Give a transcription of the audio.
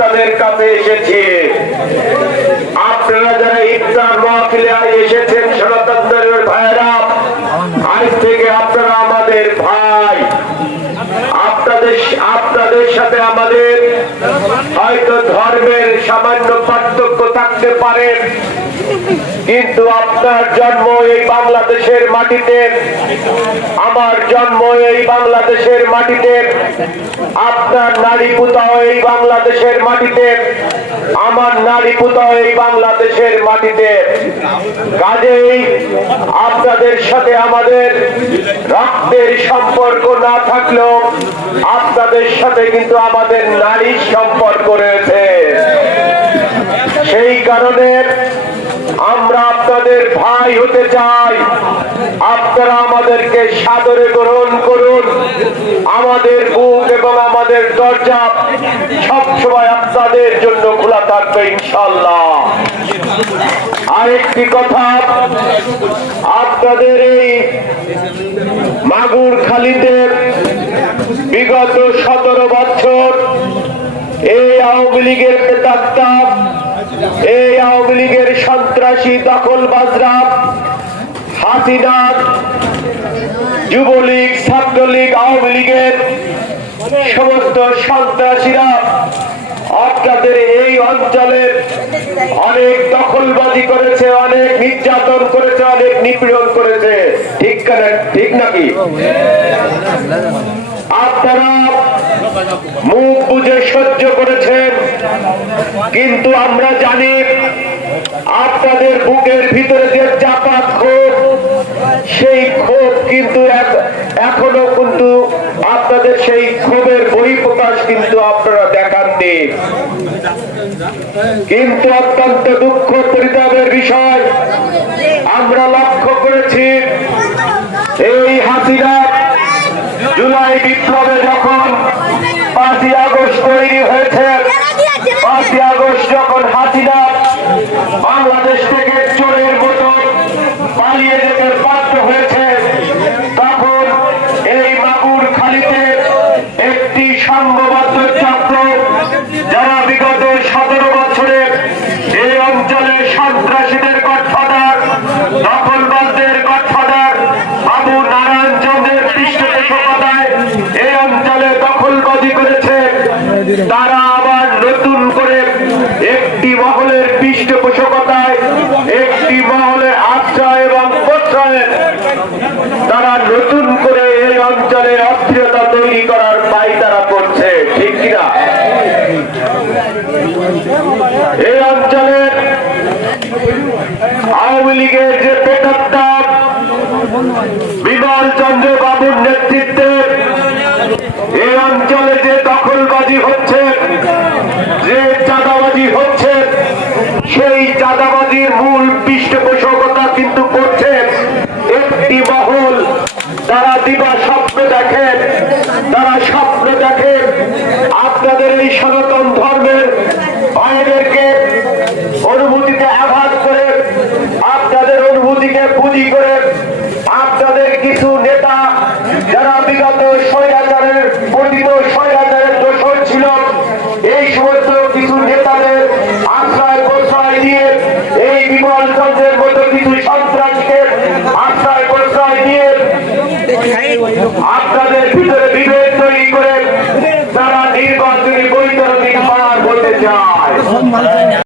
আপনাদের কাছে এসেছি। আপনারা যারা ইফতার মহফিলে এসেছেন সনাতনদের ভাইরা আজ থেকে আপনারা আমাদের ভাই। আপনাদের আপনাদের সাথে আমাদের হয়তো ধর্মের সামান্য কিন্তু আপনার জন্ম এই বাংলাদেশের মাটিতে। আমার জন্ম এই বাংলাদেশের মাটিতে। আপনার নারী পুতাও এই বাংলাদেশের মাটিতে। আমার নারী পুতাও এই বাংলাদেশের মাটিতে। কাজেই আপনাদের সাথে আমাদের রক্তের সম্পর্ক না থাকলেও আপনাদের সাথে কিন্তু আমাদের নারীর সম্পর্ক রয়েছে। সেই কারণে আমরা আপনাদের ভাই হতে চাই। আপনারা আমাদেরকে সাদরে গ্রহণ করুন। আমাদের বুক এবং আমাদের দরজা সবসময় আপনাদের জন্য খোলা থাকবে ইনশাল্লাহ আরেকটি কথা, আপনাদের এই মাগুর খালিতে বিগত সতেরো বছর এই আওয়ামী লীগের প্রেতাত্মা এই আওয়ামী লীগের সন্ত্রাসী দখল বাজরা হাসিনা, যুবলীগ, ছাত্রলীগ, আওয়ামী লীগের সমস্ত সন্ত্রাসীরা আপনাদের এই অঞ্চলের অনেক দখলবাজি করেছে, অনেক নির্যাতন করেছে, অনেক নিপীড়ন করেছে। ঠিক ঠিক নাকি? আপনারা মুখ বুঝে সহ্য করেছেন কিন্তু আমরা জানি আপনাদের বুকের ভিতরে যে চাপা ক্ষোভ, সেই ক্ষোভ কিন্তু এখনও কিন্তু আপনাদের সেই ক্ষোভের বহিঃপ্রকাশ কিন্তু আপনারা দেখাননি। কিন্তু অত্যন্ত দুঃখ পরিতাপের বিষয়, আমরা লক্ষ্য করেছি এই হাসিনা জুলাই বিপ্লবে যখন পাঁচই আগস্ট তৈরি হয়েছে পাঁচই আগস্ট যখন হাসিনা বাংলাদেশ থেকে চোরের মতো পালিয়ে যেতে বাধ্য হয়েছে তখন এই মাগুর খালিতে একটি সাম্যবাদ চক্র যারা বিগত সতেরো বছরে এই অঞ্চলের সন্ত্রাসীদের গডফাদার দখলবাদদের গডফাদার বাবু নারায়ণ চন্দ্রের পৃষ্ঠপোষকতায় এই অঞ্চলে দখলবাজি করেছে তারা আবার নতুন করে একটি মহলের পৃষ্ঠপোষকতায় একটি মহলের আশ্রয় এবং প্রশ্রয়ে তারা নতুন করে এই অঞ্চলে অস্থিরতা তৈরি করার পাই তারা করছে ঠিক কিনা এই অঞ্চলের আওয়ামী লীগের যে প্রেতাত্মা, বিমল চন্দ্র বাবুর নেতৃত্বে এই অঞ্চলে যে দখলবাজি হচ্ছে, যে চাঁদাবাজি হচ্ছে, সেই চাঁদাবাজির মূল পৃষ্ঠপোষকতা কিন্তু করছে একটি মহল। তারা দিবা স্বপ্ন দেখেন তারা স্বপ্ন দেখেন আপনাদের এই সনাতন ধর্মের ভাইদেরকে অনুভূতিতে আঘাত করে, আপনাদের অনুভূতিকে পুঁজি করে, আপনাদের কিছু নেতা যারা বিগত স্বৈরাচারের, পতিত স্বৈরাচারের দোষর ছিল, এই সমস্ত কিছু নেতাদের আশ্রয় প্রশ্রয় দিয়ে, এই বিমল চন্দ্রের মতো কিছু সন্ত্রাসকে আশ্রয় প্রশ্রয় দিয়ে, আপনাদের ভিতরে বিভেদ